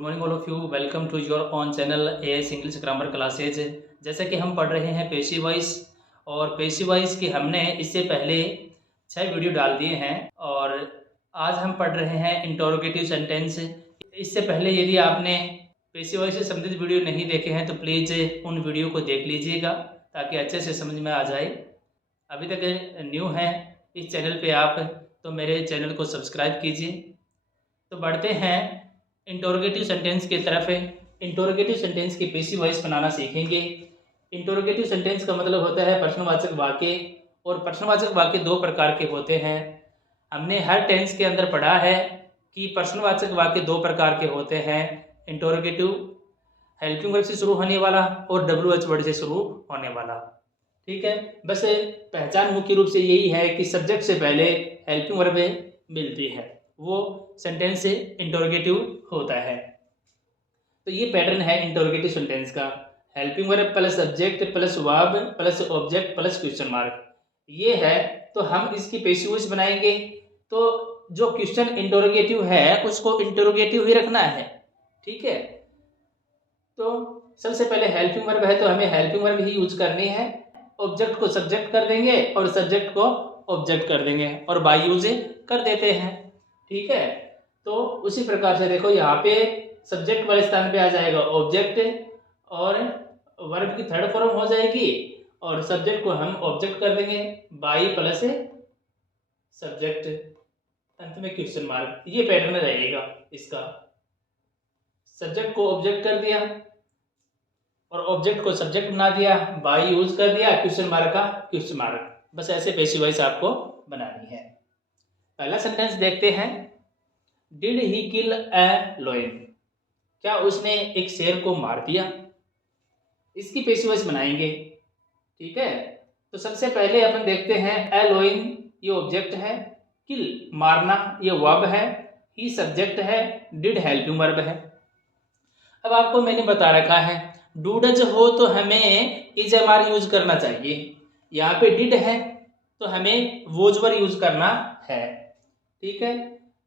Good morning all of you. Welcome to your own channel AS English grammar classes. जैसे कि हम पढ़ रहे हैं पेशिव वॉइस, और पेशिव वॉइस की हमने इससे पहले 6 वीडियो डाल दिए हैं और आज हम पढ़ रहे हैं इंटरोगेटिव सेंटेंस। इससे पहले यदि आपने पेशिव वॉइस से संबंधित वीडियो नहीं देखे हैं तो प्लीज़ उन वीडियो को देख लीजिएगा ताकि अच्छे से समझ में आ जाए। अभी तक न्यू हैं इस चैनल पे आप तो मेरे चैनल को सब्सक्राइब कीजिए। तो बढ़ते हैं इंटरोगेटिव सेंटेंस की तरफ। इंटरोगेटिव सेंटेंस की पेशिव वॉइस बनाना सीखेंगे। इंटरोगेटिव सेंटेंस का मतलब होता है प्रश्नवाचक वाक्य, और प्रश्नवाचक वाक्य 2 प्रकार के होते हैं। हमने हर टेंस के अंदर पढ़ा है कि प्रश्नवाचक वाक्य 2 प्रकार के होते हैं, इंटरोगेटिव हेल्पिंग वर्ब से शुरू होने वाला और WH वर्ड से शुरू होने वाला। ठीक है, बस पहचान मुख्य रूप से यही है कि सब्जेक्ट से पहले हेल्पिंग वर्ब मिलती है, वो सेंटेंस से इंटरोगेटिव होता है। तो ये पैटर्न है इंटरोगेटिव सेंटेंस का, helping verb plus subject plus verb plus object plus question mark, ये है। तो हम इसकी पेशिव वॉइस बनाएंगे तो जो क्वेश्चन इंटरोगेटिव है उसको इंटरोगेटिव ही रखना है। ठीक है, तो सबसे पहले हेल्पिंग वर्ब है तो हमें हेल्पिंग वर्ब ही यूज करनी है। ऑब्जेक्ट को सब्जेक्ट कर देंगे और सब्जेक्ट को ऑब्जेक्ट कर देंगे और बाय यूज कर देते हैं। ठीक है, तो उसी प्रकार से देखो यहाँ पे सब्जेक्ट वाले स्थान पे आ जाएगा ऑब्जेक्ट और वर्ब की थर्ड फॉर्म हो जाएगी और सब्जेक्ट को हम ऑब्जेक्ट कर देंगे बाय प्लस सब्जेक्ट, अंत में क्वेश्चन मार्क। ये पैटर्न रहेगा इसका, सब्जेक्ट को ऑब्जेक्ट कर दिया और ऑब्जेक्ट को सब्जेक्ट बना दिया, बाय यूज कर दिया, क्वेश्चन मार्क का क्वेश्चन मार्क। बस ऐसे पेशिव वॉइस आपको बनानी है। पहला सेंटेंस देखते हैं, did he kill a lion, क्या उसने एक शेर को मार दिया। इसकी पेशिव वॉइस बनाएंगे। ठीक है, तो सबसे पहले अपन देखते हैं ए लायन ये ऑब्जेक्ट है, किल मारना ये वर्ब है, ही सब्जेक्ट है, डिड हेल्पिंग वर्ब है। अब आपको मैंने बता रखा है डूडज हो तो हमें इज एम यूज करना चाहिए, यहाँ पे डिड है तो हमें वोजवर यूज करना है। ठीक है,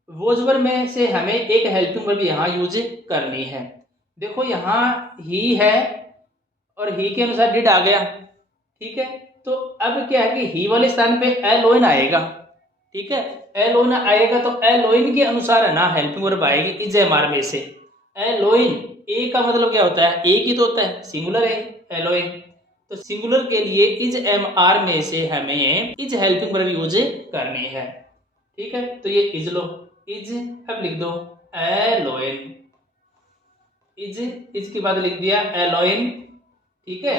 वोजवर में से हमें एक हेल्पिंग वर्ब यहाँ यूज करनी है। देखो यहाँ ही है और ही के अनुसार डिड आ गया। ठीक है, तो अब क्या है कि ही वाले स्थान पे ए लोइन आएगा। ठीक है, ए लोइन आएगा तो ए लोइन के अनुसार है ना हेल्पिंग वर्ब आएगी इज एम आर में से। ए लोइन, ए का मतलब क्या होता है, एक ही तो होता है, सिंगुलर है ए लोइन, तो सिंगुलर के लिए इज एम आर में से हमें इज हेल्पिंग वर्ब यूज करनी है। ठीक है, तो ये इज लो, इज अब लिख दो ए लोइन, इज के बाद लिख दिया ए लोइन। ठीक है,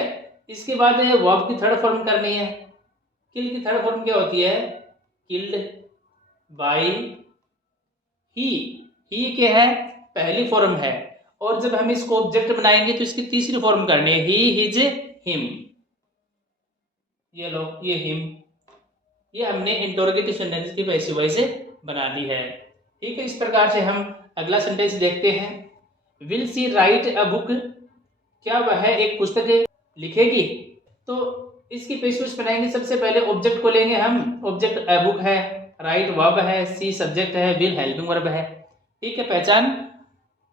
इसके बाद वर्ब की थर्ड फॉर्म करनी है। किल की थर्ड फॉर्म क्या होती है, किल्ड बाय ही के है पहली फॉर्म है, और जब हम इसको ऑब्जेक्ट बनाएंगे तो इसकी तीसरी फॉर्म करनी है, ही हिज हिम। ये लो ये हिम, ये हमने इंटरोगेटिव सेंटेंस की पेशिव वॉइस बना ली है। ठीक है, इस प्रकार से हम अगला सेंटेंस देखते हैं, will see right a book, क्या वह एक पुस्तक लिखेगी। तो इसकी पेशिव वॉइस बनाएंगे। सबसे पहले ऑब्जेक्ट को लेंगे हम, ऑब्जेक्ट अ बुक है, राइट वर्ब है, सी सब्जेक्ट है, विल हेल्पिंग वर्ब है। ठीक है, पहचान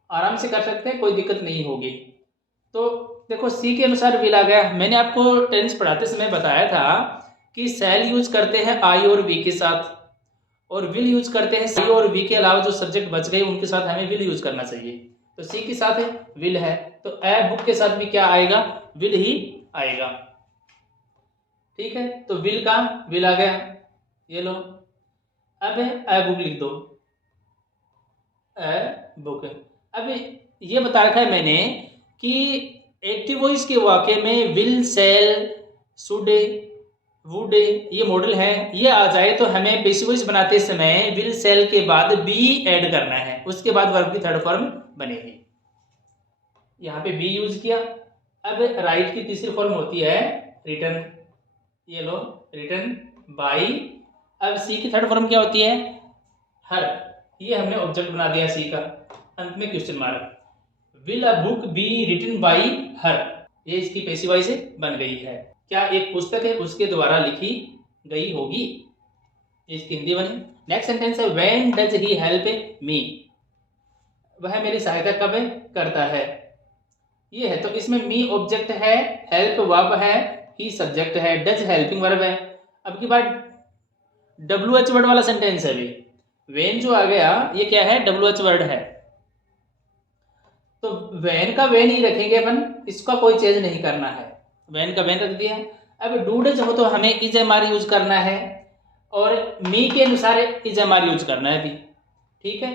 आराम से कर सकते हैं, कोई दिक्कत नहीं होगी। तो देखो सी के अनुसार विल आ गया। मैंने आपको टेंस पढ़ाते समय बताया था कि सेल यूज करते हैं आई और वी के साथ, और विल यूज करते हैं सी और वी के अलावा जो सब्जेक्ट बच गए उनके साथ हमें विल यूज करना चाहिए। तो सी के साथ है विल है, तो ए बुक के साथ भी क्या आएगा, विल ही आएगा। ठीक है, तो विल का विल आ गया, ये लो। अब ए बुक लिख दो, ए बुक। अब ये बता रखा है मैंने कि एक्टिव वॉइस के वाक्य में विल, सेल, शुड, वुड ये मॉडल है, ये आ जाए तो हमें पेशिव वॉइस बनाते समय विल सेल के बाद बी ऐड करना है, उसके बाद वर्ब की थर्ड फॉर्म बनेगी। यहाँ पे बी यूज किया। अब राइट की तीसरी फॉर्म होती है रिटर्न, ये लो रिटर्न बाय। अब सी की थर्ड फॉर्म क्या होती है, हर, ये हमने ऑब्जेक्ट बना दिया सी का, अंत में question mark. Will a book be written by her, ये इसकी पेशिव वॉइस बन गई है। क्या एक पुस्तक है उसके द्वारा लिखी गई होगी, इसकी हिंदी बनी। नेक्स्ट सेंटेंस है when does he help me, वह मेरी सहायता कब करता है, ये है। तो इसमें मी ऑब्जेक्ट है, हेल्प वर्ब है, ही सब्जेक्ट है, डज हेल्पिंग वर्ब है। अब की बात WH वर्ड वाला सेंटेंस है। अभी वेन जो आ गया ये क्या है, WH वर्ड है, तो वेन का वेन ही रखेंगे अपन, इसका कोई चेंज नहीं करना है, वेन का वेन रख दिया। अब डू डज हो तो हमें इज एम आर यूज करना है, और मी के अनुसार इज एम आर यूज करना है अभी, ठीक है।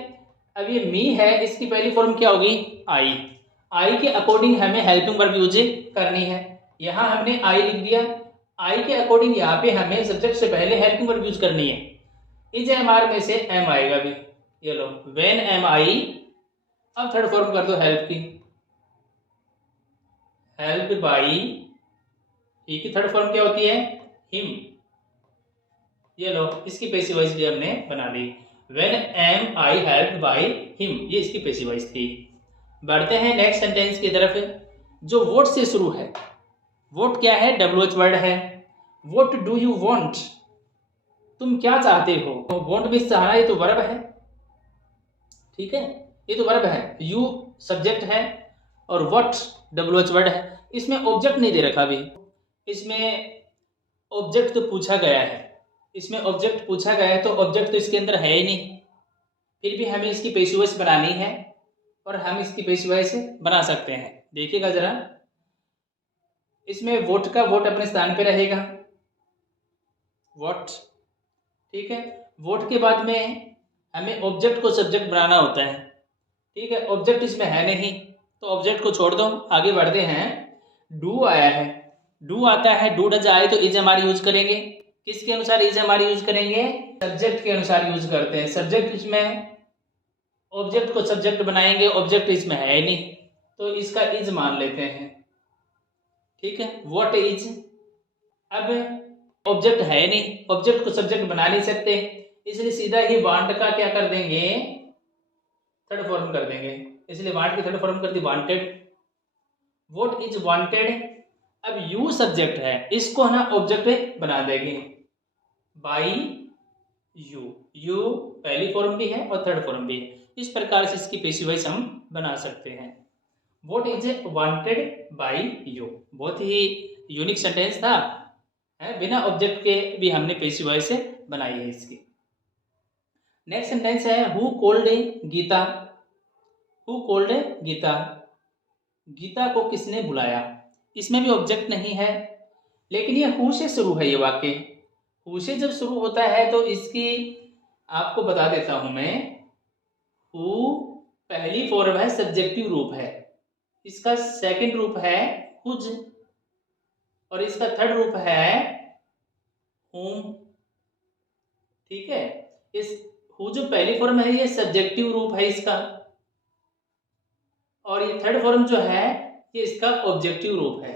अब ये मी है, इसकी पहली फॉर्म क्या होगी, आई के अकॉर्डिंग हमें हेल्पिंग वर्ब यूज करनी है। यहां हमने आई लिख दिया, आई के अकॉर्डिंग यहाँ पे हमें सब्जेक्ट से पहले हेल्पिंग वर्ब यूज करनी है। इज एम आर में से एम आएगा भी, ये लो वेन एम आई। अब थर्ड फॉर्म कर दो हेल्प की, हेल्प बाई, ही की थर्ड फॉर्म क्या होती है, हिम। ये लो इसकी पैसिव वॉइस भी हमने बना ली, when am I help by him, ये इसकी पैसिव वॉइस थी। बढ़ते हैं नेक्स्ट सेंटेंस की तरफ, जो वोट से शुरू है। वोट क्या है, WH वर्ड है। वोट डू यू वॉन्ट, तुम क्या चाहते हो। वॉन्ट भी चाहना, ये तो वर्ब है, ठीक है, ये तो वर्ब है। यू सब्जेक्ट है और व्हाट WH वर्ड है। इसमें ऑब्जेक्ट नहीं दे रखा अभी, इसमें ऑब्जेक्ट तो पूछा गया है, इसमें ऑब्जेक्ट पूछा गया है तो ऑब्जेक्ट तो इसके अंदर है ही नहीं, फिर भी हमें इसकी पैसिव वॉइस बनानी है और हम इसकी पैसिव वॉइस बना सकते हैं। देखिएगा जरा, इसमें वोट का वोट अपने स्थान पे रहेगा, वोट, ठीक है। वोट के बाद में हमें ऑब्जेक्ट को सब्जेक्ट बनाना होता है, ठीक है। ऑब्जेक्ट इसमें है नहीं तो ऑब्जेक्ट को छोड़ दो, आगे बढ़ते हैं। डू आया है, डू आता है, डू डज आए तो इज एम आर यूज करेंगे। किसके अनुसार इज एम आर यूज करेंगे, सब्जेक्ट के अनुसार यूज करते हैं। सब्जेक्ट इसमें, ऑब्जेक्ट को सब्जेक्ट बनाएंगे, ऑब्जेक्ट इसमें है नहीं तो इसका इज मान लेते हैं, ठीक है। व्हाट इज, अब ऑब्जेक्ट है नहीं, ऑब्जेक्ट को सब्जेक्ट बना नहीं सकते, इसलिए सीधा ही वांट का क्या कर देंगे, थर्ड फॉर्म कर देंगे। इसलिए वांट की थर्ड फॉर्म कर दी वांटेड, व्हाट इज वांटेड। अब यू सब्जेक्ट है, इसको ना ऑब्जेक्ट बना देंगे बाई यू, यू पहली फॉर्म भी है और थर्ड फॉर्म भी है। इस प्रकार से इसकी पैसिव वॉइस हम बना सकते हैं। What is wanted by you, बहुत ही यूनिक सेंटेंस था, है, बिना ऑब्जेक्ट के भी हमने पैसिव वॉइस बनाई है इसकी। नेक्स्ट सेंटेंस है who called Geeta, who called Geeta, Geeta को किसने बुलाया। इसमें भी ऑब्जेक्ट नहीं है, लेकिन ये हु से शुरू है। ये वाक्य हु से जब शुरू होता है तो इसकी आपको बता देता हूं मैं, हु पहली फॉर्म है, सब्जेक्टिव रूप है, इसका सेकंड रूप है हुज, और इसका थर्ड रूप है हुम, ठीक है। इस हु जो पहली फॉर्म है ये सब्जेक्टिव रूप है इसका, और ये थर्ड फॉर्म जो है ये इसका ऑब्जेक्टिव रूप है।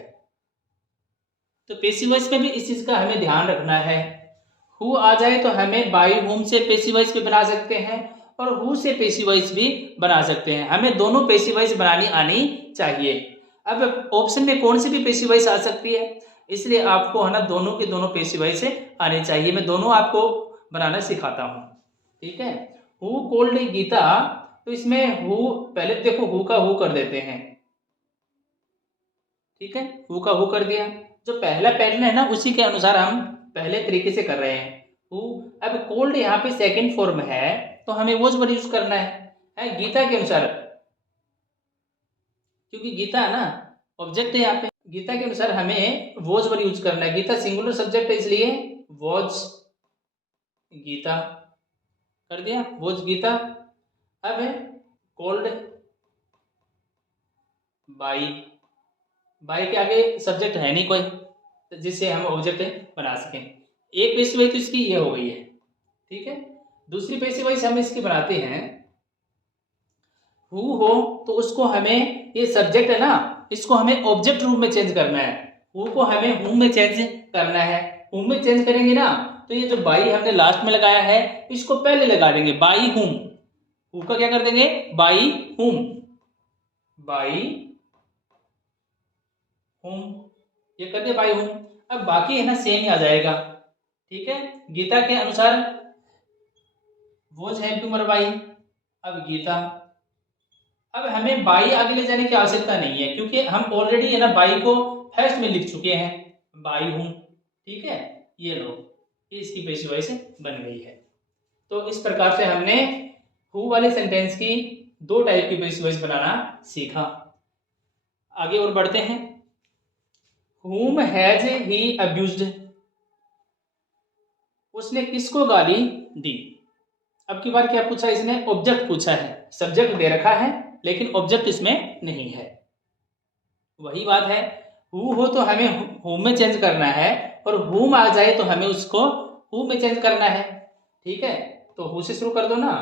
तो पैसिव वॉइस में भी इस चीज का हमें ध्यान रखना है। हु आ जाए तो हमें बाई हुम से पैसिव वॉइस भी बना सकते हैं और हु से पैसिव वॉइस भी बना सकते हैं। हमें दोनों पैसिव वॉइस बनानी आनी चाहिए। अब ऑप्शन में कौन सी भी पैसिव वॉइस आ सकती है, इसलिए आपको है ना दोनों के दोनों पैसिव वॉइस आनी चाहिए। मैं दोनों आपको बनाना सिखाता हूँ, ठीक है। हु कॉल्ड गीता, तो इसमें हु पहले देखो, हु का हु कर देते हैं, ठीक है। हु का हु कर दिया, जो पहला पैटर्न है ना उसी के अनुसार हम पहले तरीके से कर रहे हैं हु। अब कोल्ड यहाँ पे सेकंड फॉर्म है तो हमें वॉज वर्ड यूज करना है गीता के अनुसार, क्योंकि गीता है ना ऑब्जेक्ट है यहाँ पे, गीता के अनुसार हमें वॉज वर्ड यूज करना है। गीता सिंगुलर सब्जेक्ट है इसलिए वॉज गीता कर दिया, वॉज गीता। अब कोल्ड बाई, बाई के आगे सब्जेक्ट है नहीं कोई तो जिससे हम ऑब्जेक्ट बना सकें। एक पैसिव वॉइस तो इसकी ये हो गई है, ठीक है। दूसरी पैसिव वॉइस हम इसकी बनाते हैं हु हो, तो उसको हमें, ये सब्जेक्ट है ना, इसको हमें ऑब्जेक्ट रूप में चेंज करना है। हु को हमें हुम में चेंज करना है। हुम में चेंज करेंगे ना तो ये जो बाई हमने लास्ट में लगाया है इसको पहले लगा देंगे, बाई हुम। हु का क्या कर देंगे, बाई हुम, बाई हुम, ये कर दे बाई हुम। अब बाकी है ना सेम ही आ जाएगा, ठीक है। गीता के अनुसार वॉज हेल्पिंग बाई, अब गीता अब हमें बाई आगे ले जाने की आवश्यकता नहीं है, क्योंकि हम ऑलरेडी है ना बाई को फर्स्ट में लिख चुके हैं, बाई हूँ। ठीक है, ये लो, ये इसकी पैसिव वॉइस बन गई है। तो इस प्रकार से हमने हु वाले सेंटेंस की दो टाइप की पैसिव वॉइस बनाना सीखा। आगे और बढ़ते हैं। whom हैज ही अब्यूज्ड, उसने किसको गाली दी। अब की बार क्या पूछा इसने, ऑब्जेक्ट पूछा है, सब्जेक्ट दे रखा है लेकिन ऑब्जेक्ट इसमें नहीं है। वही बात है, हु हो तो हमें हु में चेंज करना है, और हुम आ जाए तो हमें उसको हु में चेंज करना है। ठीक है, तो हु से शुरू कर दो ना,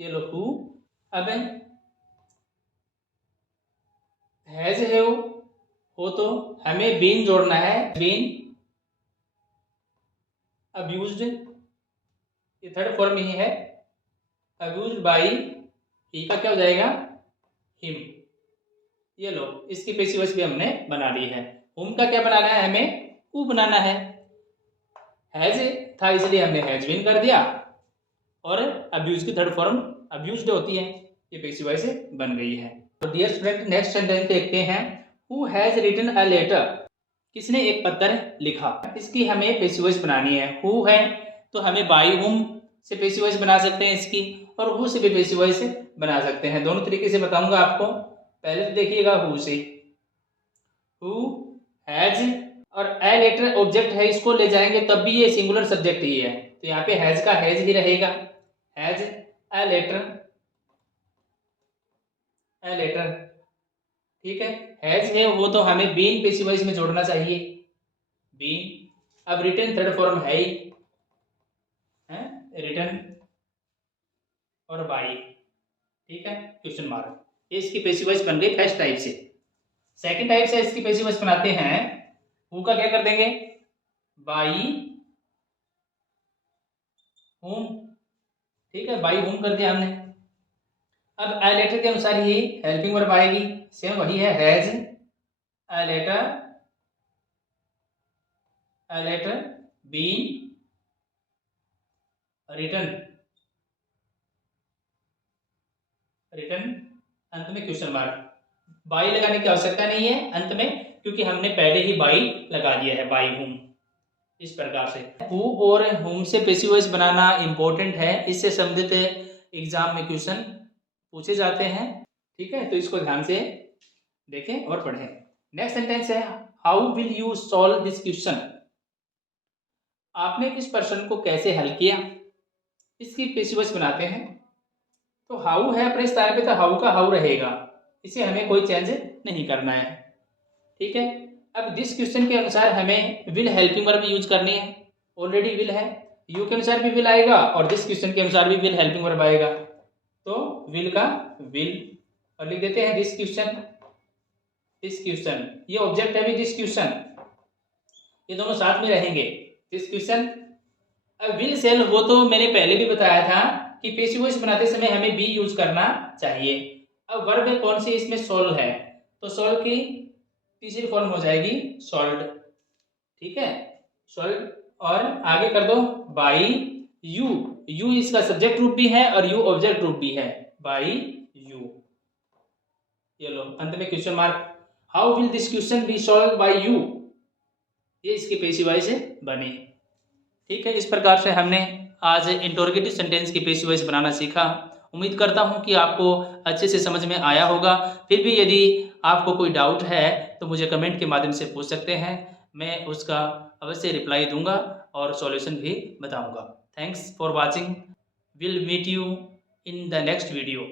ये लो हु। अब हैज है हो तो हमें बीन जोड़ना है, बीन अब्यूज्ड, ये थर्ड फॉर्म ही है, अब्यूज्ड बाई, ही का क्या हो जाएगा, हिम। ये लो, इसकी पैसिव वॉइस भी हमने बना ली है। हुम का क्या बनाना है, हमें हु बनाना है। हैज था इसलिए हमने हैज बीन कर दिया, और अब्यूज की थर्ड फॉर्म अब्यूज्ड होती है, ये पैसिव वॉइस बन गई है। तो डियर स्टूडेंट, नेक्स्ट सेंटेंस देखते हैं। Who has written a letter, किसने एक पत्र लिखा। इसकी हमें पैसिव वॉइस बनानी है। हु है तो हमें बाई हुम से पैसिव वॉइस बना सकते हैं इसकी, और हु से भी पैसिव वॉइस बना सकते हैं। दोनों तरीके से बताऊंगा आपको। पहले तो देखिएगा हु से, हु हैज, और ए लेटर ऑब्जेक्ट है, इसको ले जाएंगे तब भी ये सिंगुलर सब्जेक्ट ही है, तो यहाँ पे हैज का हैज ही रहेगा, has a letter, a letter. ठीक है, हैज है वो तो हमें बीन पैसिव वॉइस में जोड़ना चाहिए, बीन। अब रिटन थर्ड फॉर्म है ही, रिटन और बाई। ठीक है, क्वेश्चन मार्क, ये इसकी पैसिव वॉइस बन गई फर्स्ट टाइप से। सेकंड टाइप से इसकी पैसिव वॉइस बनाते हैं। हु का क्या कर देंगे, बाई हुम। ठीक है, बाई हुम कर दिया हमने। अब ए लेटर के अनुसार ही हेल्पिंग वर्ब आएगी, सेम वही है, has a letter been written, written अंत में क्वेश्चन मार्क। बाई लगाने की आवश्यकता नहीं है अंत में, क्योंकि हमने पहले ही बाई लगा दिया है, बाई हुम। इस प्रकार से हु और हुम से पैसिव वॉइस बनाना इंपॉर्टेंट है, इससे संबंधित एग्जाम में क्वेश्चन पूछे जाते हैं। ठीक है, तो इसको ध्यान से देखें और पढ़ें। नेक्स्ट सेंटेंस है, how will you solve this question, आपने इस प्रश्न को कैसे हल किया। इसकी पैसिव वॉइस बनाते हैं। तो हाउ है अपने स्थान पे, तो हाउ का हाउ रहेगा, इसे हमें कोई चेंज नहीं करना है। ठीक है, अब दिस क्वेश्चन के अनुसार हमें विल हेल्पिंग वर्ब यूज करनी है, ऑलरेडी विल है, यू के अनुसार भी विल आएगा और दिस क्वेश्चन के अनुसार भी विल हेल्पिंग वर्ब आएगा, तो विल का विल, और लिख देते हैं दिस क्वेश्चन, दिस क्वेश्चन, ये ऑब्जेक्ट है भी दिस क्वेश्चन, ये दोनों साथ में रहेंगे, दिस क्वेश्चन। अब विल सेल हो तो मैंने पहले भी बताया था कि पैसिव वॉइस बनाते समय हमें बी यूज करना चाहिए। अब वर्ब कौन सी इसमें सोल्व है, तो सोल्व की तीसरी फॉर्म हो जाएगी सोल्ड। ठीक है, सोल्ड, और आगे कर दो बाई यू, यू इसका सब्जेक्ट रूप भी है और यू ऑब्जेक्ट रूप भी है, बाई यू। ये लो, अंत में question mark. How will this question be solved by you, ये इसकी पैसिव वॉइस बनी। ठीक है, इस प्रकार से हमने आज इंटरोगेटिव सेंटेंस की पैसिव वॉइस बनाना सीखा। उम्मीद करता हूं कि आपको अच्छे से समझ में आया होगा। फिर भी यदि आपको कोई डाउट है तो मुझे कमेंट के माध्यम से पूछ सकते हैं, मैं उसका अवश्य रिप्लाई दूंगा और सॉल्यूशन भी बताऊंगा। Thanks for watching, will meet you in the next video.